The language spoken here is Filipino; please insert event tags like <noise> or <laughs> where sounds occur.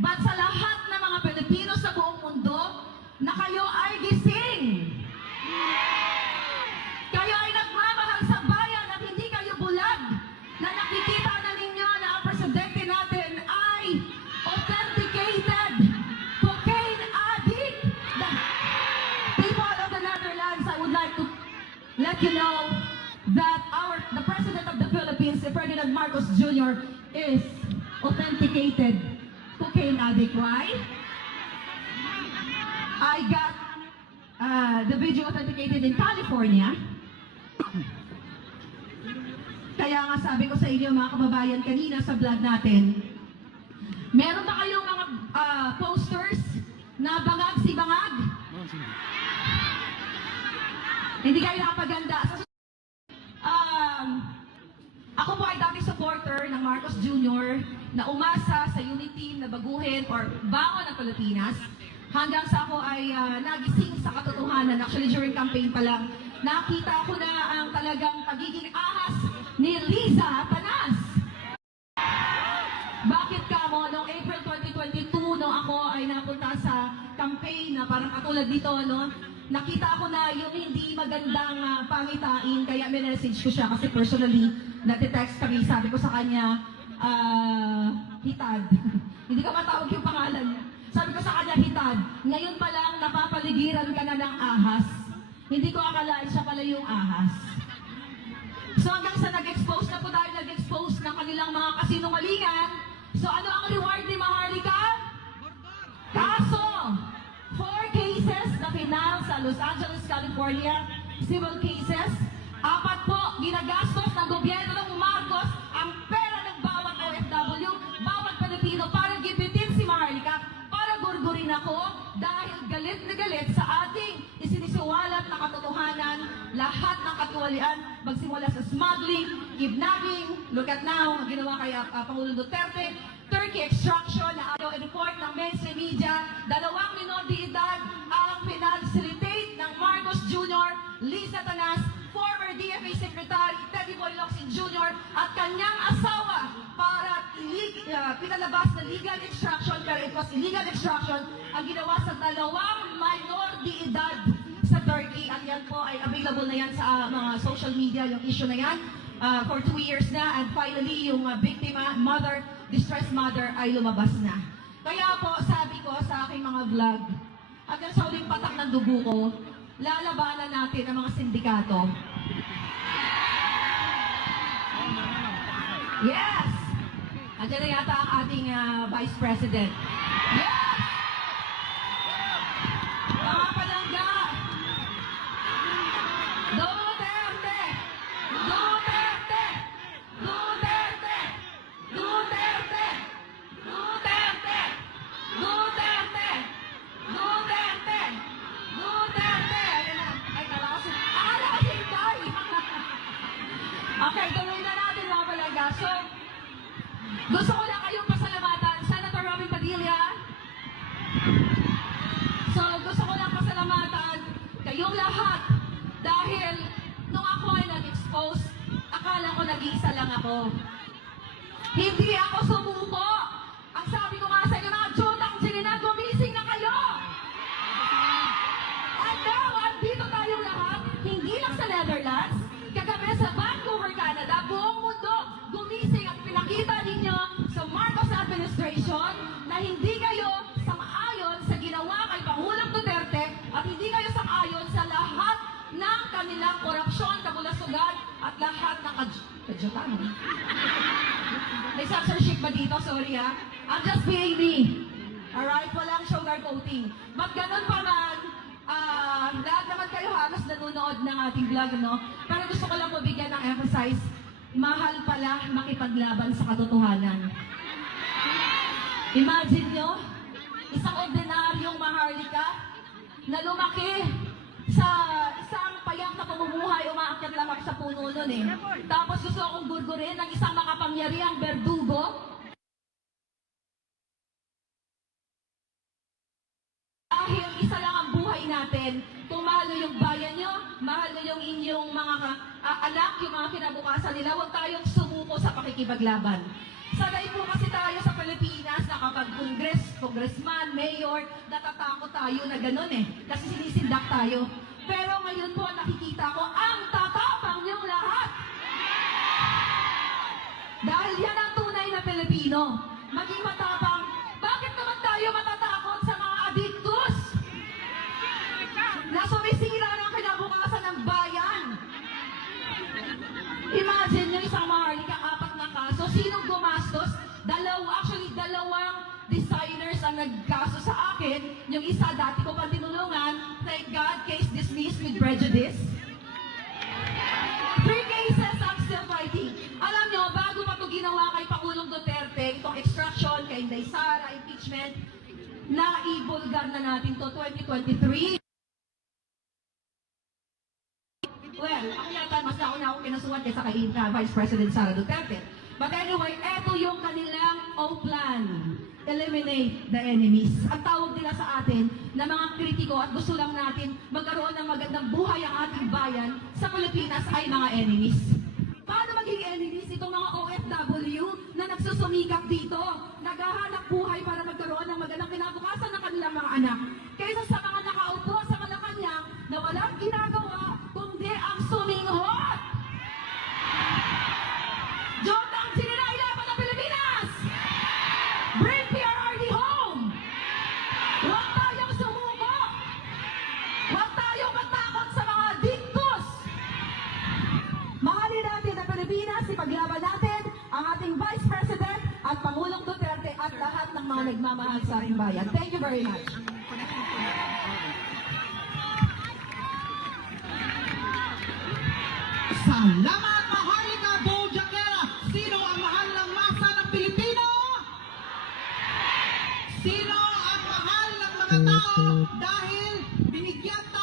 but sa lahat ng mga Pilipino sa buong mundo na kayo ay gising. Kayo ay nagmamahal sa bayan at hindi kayo bulag na nakikita na ninyo na ang presidente natin ay authenticated cocaine addict. The people of the Netherlands, I would like to let you know that our the president of the Philippines, Ferdinand Marcos Jr., is authenticated cocaine addict, right? I got uh, the video authenticated in California. Kaya nga sabi ko sa inyo mga kababayan kanina sa vlog natin, meron ba kayong mga ah, posters na bangag si bangag? Hindi kayo nakapaganda. Sa Um, ako po ay dating supporter ng Marcos Jr. na umasa sa unity na baguhin or bangon ng Pilipinas hanggang sa ako ay ah, nagising sa katotohanan. Actually, during campaign pa lang, nakita ko na ang talagang pagiging ahas ni Liza Tanas. Bakit ka mo, noong April 2022, nung ako ay napunta sa campaign na parang katulad dito, no? Nakita ko na yung hindi magandang ah, pangitain, kaya message ko siya kasi personally, nati-text kami, sabi ko sa kanya, ah, hitad. <laughs> hindi ka matawag yung pangalan niya. Sabi ko sa kanya, hitad. Ngayon pa lang, napapaligiran ka na ng ahas. Hindi ko akalain siya pala yung ahas. So hanggang sa nag-expose na po tayo, nag-expose ng kanilang mga kasinungalingan. So ano ang reward ni Maharlika? Kaso, Los Angeles, California, civil cases. Apat po, ginagastos ng gobyerno ng Marcos ang pera ng bawat OFW, bawat Pilipino para gibitin si Maharlika, para gurgurin ako dahil galit na galit sa ating isinisiwalat na katotohanan, lahat ng katiwalian, magsimula sa smuggling, kidnapping, look at now, ginawa kay uh, Pangulong Duterte, Turkey extraction na ayaw i-report ng mainstream media, dalawang kanyang asawa para ilig, uh, pinalabas na legal extraction pero it was illegal extraction ang ginawa sa dalawang minor de edad sa Turkey at yan po ay available na yan sa uh, mga social media yung issue na yan uh, for two years na and finally yung uh, biktima, mother, distressed mother ay lumabas na. Kaya po sabi ko sa aking mga vlog, hanggang sa uling patak ng dugo ko, lalabanan natin ang mga sindikato. Yes! Andiyan na yata ang ating ah, Vice President. Lang ako. Hindi ako sumuko. Ang sabi ko nga sa inyo, mga jutang sininan, gumising na kayo! At now, andito tayong lahat, hindi lang sa Netherlands, kagabi sa Vancouver, Canada, buong mundo, gumising at pinakita ninyo sa Marcos administration na hindi kayo kadj- kadyutan. May censorship ba dito? Sorry ah. I'm just being me. Alright? Walang sugarcoating. Ba't ganun pa man, ah, lahat naman kayo halos nanonood ng ating vlog, no? Pero gusto ko lang mabigyan ng emphasize, mahal pala makipaglaban sa katotohanan. Imagine nyo, isang ordinaryong maharlika na lumaki sa pamumuhay, umaakyat lang ako sa puno nun eh. Tapos gusto akong gurgurin ng isang makapangyarihang berdugo Dahil isa lang ang buhay natin, kung mahal nyo yung bayan nyo, mahal nyo yung inyong mga ah, anak, yung mga kinabukasan nila, huwag tayong sumuko sa pakikipaglaban. Sanay po kasi tayo sa Pilipinas na kapag kongres congressman, mayor, natatakot tayo na ganun eh. Kasi sinisindak tayo. Pero ngayon po, nakikita ko, ang tatapang niyong lahat. Dahil yan ang tunay na Pilipino. Maging matapang. Bakit naman tayo matatakot sa mga adiktus? Na sumisira ng kinabukasan ng bayan. Imagine nyo isang maharlika, apat na kaso. Sinong gumastos? Dalawa, actually dalawang designers ang nagkaso sa akin. Yung isa, dati ko pa tinulungan. Thank God, case with prejudice. Three cases, I'm still fighting. Alam nyo, bago pa ito ginawa kay Pangulong Duterte, itong extraction, kay Inday Sara, impeachment, na-ibulgar na natin to 2023. Well, ako yata mas nauna akong kinasuhan kaysa kay uh, Vice President Sara Duterte. But anyway, eto yung kanilang O-plan. Eliminate the enemies. Ang tawag nila sa atin na mga kritiko at gusto lang natin ng magandang buhay ang ating bayan sa Pilipinas ay mga enemies. Paano maging enemies itong mga OFW na nagsusumikap dito, naghahanap buhay para magkaroon ng magandang kinabukasan ng kanilang mga anak, kaysa sa mga nakaupo sa Malacanang na walang ginagawa kundi ang suminghot! Joke ang sinirailaban ng Pilipinas! Bring PRRD home! Huwag mga nagmamahal sa ating bayan. Thank you very much. Salamat, Maharlika Bojaquera! Sino ang mahal ng masa ng Pilipino? Sino ang mahal ng mga tao dahil binigyan tayo